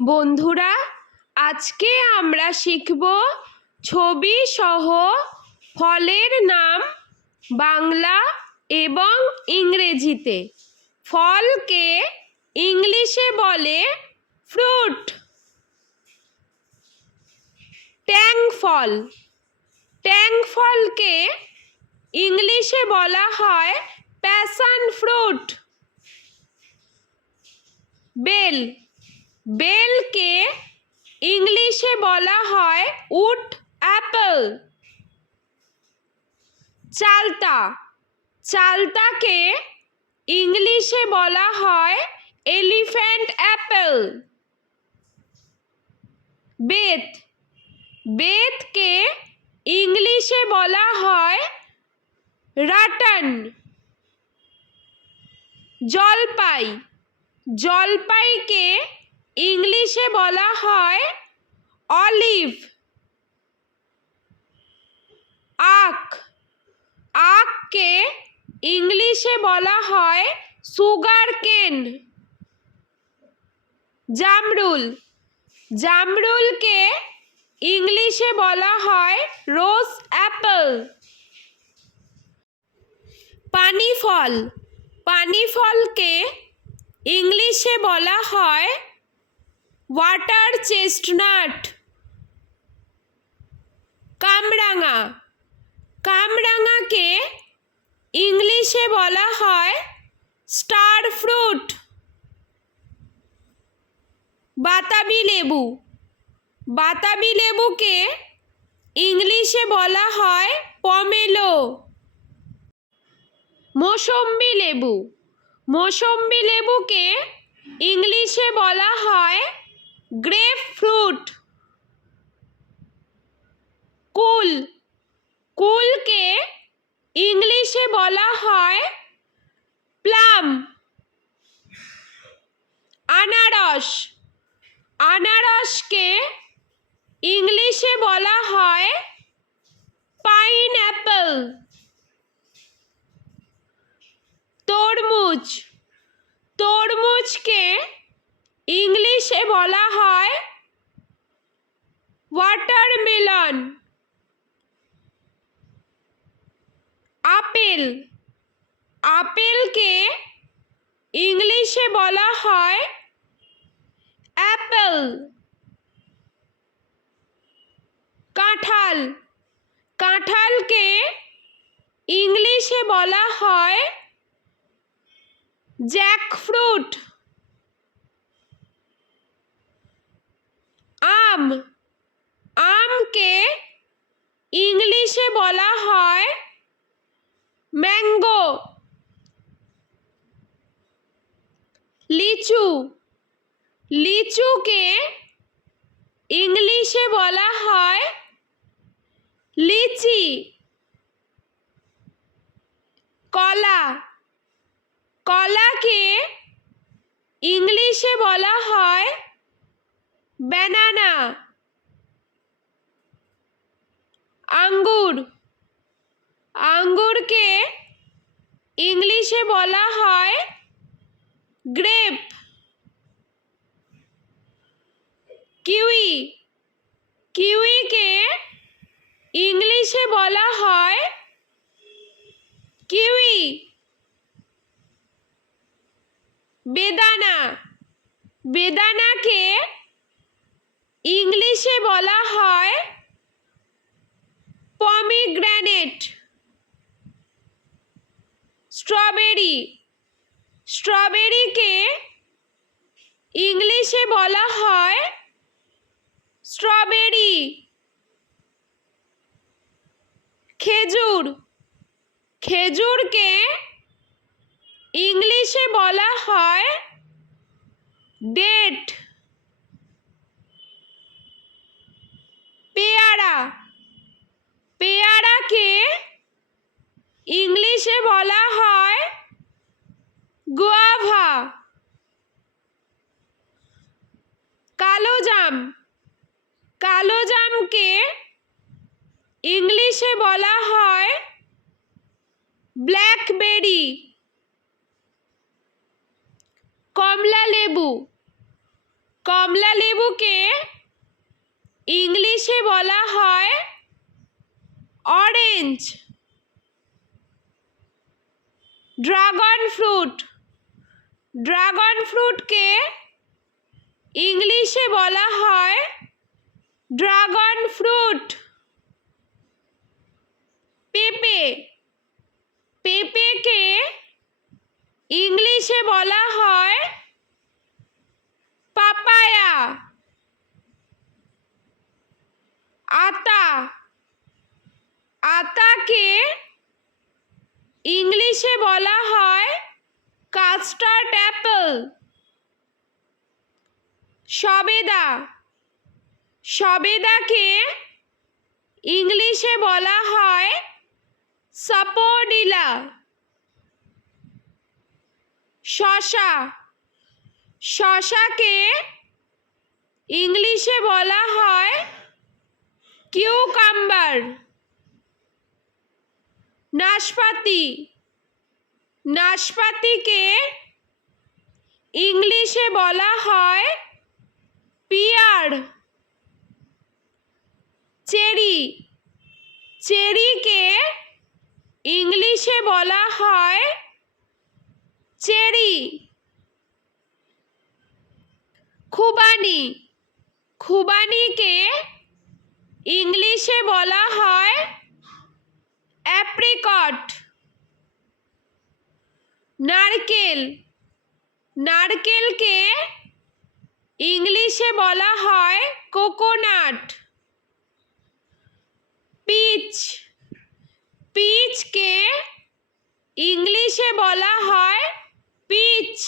বন্ধুরা, আজকে আমরা শিখব ছবি সহ ফলের নাম বাংলা এবং ইংরেজিতে। ফলকে ইংলিশে বলে ফ্রুট। ট্যাং ফল, ট্যাং ফলকে ইংলিশে বলা হয় প্যাশন ফ্রুট। বেল, বেলকে ইংলিশে বলা হয় উড অ্যাপল। চালতা, চালতাকে ইংলিশে বলা হয় এলিফ্যান্ট অ্যাপল। বেত, বেতকে ইংলিশে বলা হয় রাটান। জলপাই, জলপাইকে ইংলিশে বলা হয় অলিভ। আখ, আখকে ইংলিশে বলা হয় সুগার কেন। জামরুল, জামরুলকে ইংলিশে বলা হয় রোজ অ্যাপল। পানি ফল, পানি ফলকে ইংলিশে বলা হয় ওয়াটার চেস্টনাট। কামরাঙা, কামরাঙাকে ইংলিশে বলা হয় স্টার ফ্রুট। বাতাবি লেবু, বাতাবি লেবুকে ইংলিশে বলা হয় পমেলো। মৌসম্বি লেবু, মৌসম্বি লেবুকে ইংলিশে বলা হয় গ্রেপ ফ্রুট। কুল, কুলকে ইংলিশে বলা হয় প্লাম। আনারস, আনারসকে ইংলিশে বলা হয় পাইনঅ্যাপল। তরমুজ, তরমুজকে ইংলিশে বলা হয় ওয়াটারমেলন। আপেল, আপেলকে ইংলিশে বলা হয় অ্যাপল। কাঁঠাল, কাঁঠালকে ইংলিশে বলা হয় জ্যাকফ্রুট। আম, আমকে ইংলিশে বলা হয় ম্যাঙ্গো। লিচু, লিচুকে ইংলিশে বলা হয় লিচি। কলা, কলাকে ইংলিশে বলা হয় ব্যানানা। আঙ্গুর, আঙ্গুরকে ইংলিশে বলা হয় গ্রেপ। কিউই, কিউইকে ইংলিশে বলা হয় কিউই। বেদানা, বেদানাকে ইংলিশে বলা হয় পমিগ্রেনেট। স্ট্রবেরি, স্ট্রবেরিকে ইংলিশে বলা হয় স্ট্রবেরি। খেজুর, খেজুরকে ইংলিশে বলা হয় ডেট। পেয়ারা, পেয়ারাকে ইংলিশে বলা হয় গুয়াভা। কালোজাম, কালোজামকে ইংলিশে বলা হয় কমলা লেবুকে ইংলিশে বলা হয় অরেঞ্জ। ড্রাগন ফ্রুট, ড্রাগন ফ্রুটকে ইংলিশে বলা হয় ড্রাগন ফ্রুট। পেঁপে, পেঁপেকে ইংলিশে বলা হয় পাপায়া। আতা, আতাকে ইংলিশে বলা হয় কাস্টার্ড অ্যাপেল। সবেদা, সবেদাকে ইংলিশে বলা হয় সাপোডিলা। শসা, শসাকে ইংলিশে বলা হয় কিউকাম্বার। নাশপাতি, নাশপাতিকে ইংলিশে বলা হয় পিয়ার। চেরি, চেরিকে ইংলিশে বলা হয় চেরি। খুবানি, খুবানিকে ইংলিশে বলা হয় অ্যাপ্রিকট। নারকেল, নারকেলকে ইংলিশে বলা হয় কোকোনাট। পিচ, পিচকে ইংলিশে বলা হয় পিচ।